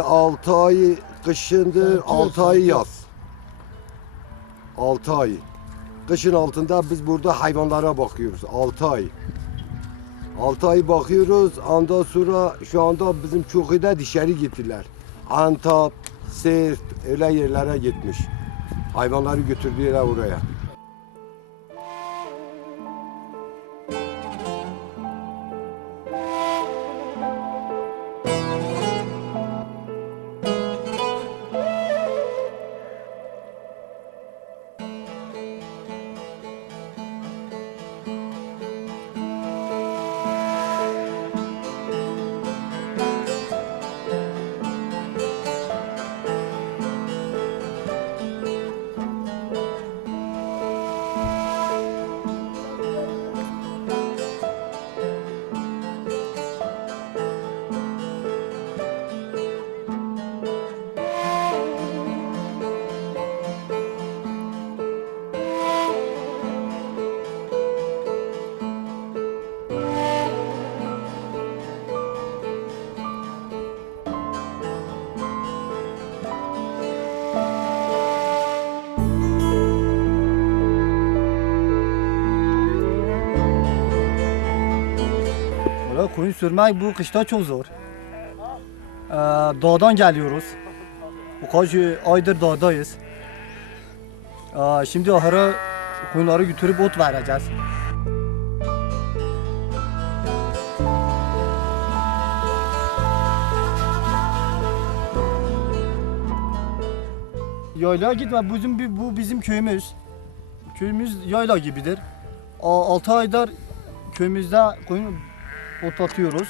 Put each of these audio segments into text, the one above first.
6 ay kışındır, Evet, 6 ay yaz. 6 ay. Kışın altında biz burada hayvanlara bakıyoruz 6 ay. 6 ay bakıyoruz. Ondan sonra şu anda bizim Çukur'da dışarı gittiler. Antap, Siirt öyle yerlere gitmiş. Hayvanları götürdüler oraya. Valla koyun sürmek bu kışta çok zor. Ee, dağdan geliyoruz. Bu kaç aydır dağdayız. Ee, şimdi ahıra koyunları götürüp ot vereceğiz. Yayla gitme. Bizim, bu bizim köyümüz. Köyümüz yayla gibidir. 6 aydır köyümüzde koyun otlatıyoruz.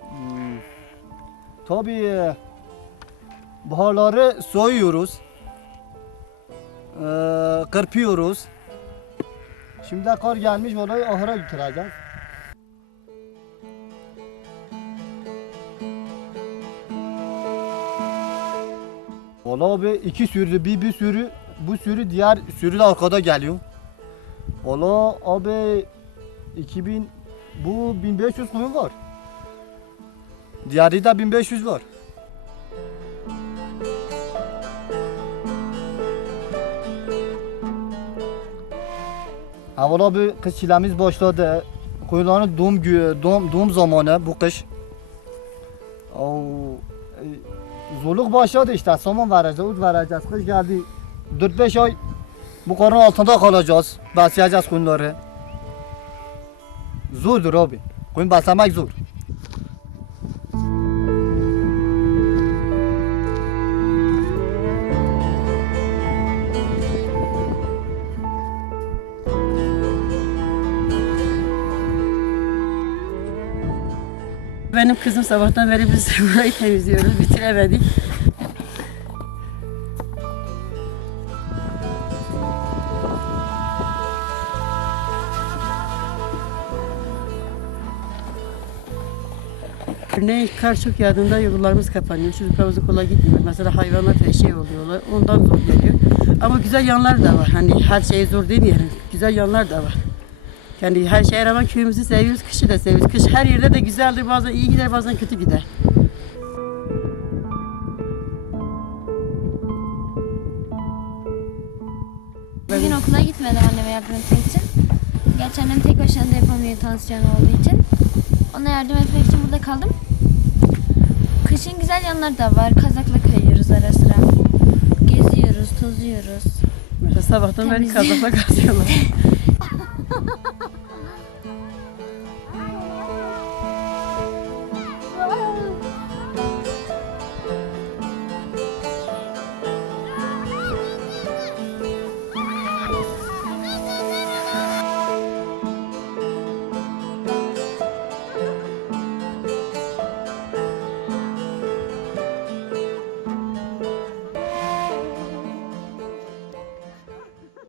Hmm. Tabii baharları soyuyoruz. Ee, kırpıyoruz. Şimdi kar gelmiş orayı ahıra götüreceğiz. Valla abi iki sürü bir bir sürü bu sürü diğer sürü de arkada geliyor. Valla abi 2000 bu 1500 koyun var. Diğeri de 1500 var. Valla bir kış çilemiz başladı. Koyunların doğum, doğum, doğum zamanı bu kış. O, e, zorluk başladı işte. Saman vereceğiz, ot vereceğiz. Kış geldi. 4-5 ay bu karın altında kalacağız. Besleyeceğiz koyunları. Zordur abi. Koyun beslemek zor. Benim kızım sabahtan beri biz burayı temizliyoruz, bitiremedik. Örneğin kar çok yağdığında yollarımız kapanıyor. Çocuklarımız okula gitmiyor. Mesela hayvanlar şey oluyorlar. Ondan zor geliyor. Ama güzel yanlar da var. Hani her şey zor demeyelim. Güzel yanlar da var. Yani her şeye rağmen köyümüzü seviyoruz, kışı da seviyoruz. Kış her yerde de güzeldir. Bazen iyi gider, bazen kötü gider. Bugün okula gitmedim anneme yardım etmek için. Gerçi annem tek başına da yapamıyor tansiyon olduğu için. Ona yardım etmek için burada kaldım. Kışın güzel yanları da var. Kazakla kayıyoruz ara sıra. Geziyoruz, tozuyoruz. Mesela sabahtan beri Temizliği. kazakla kazıyorlar.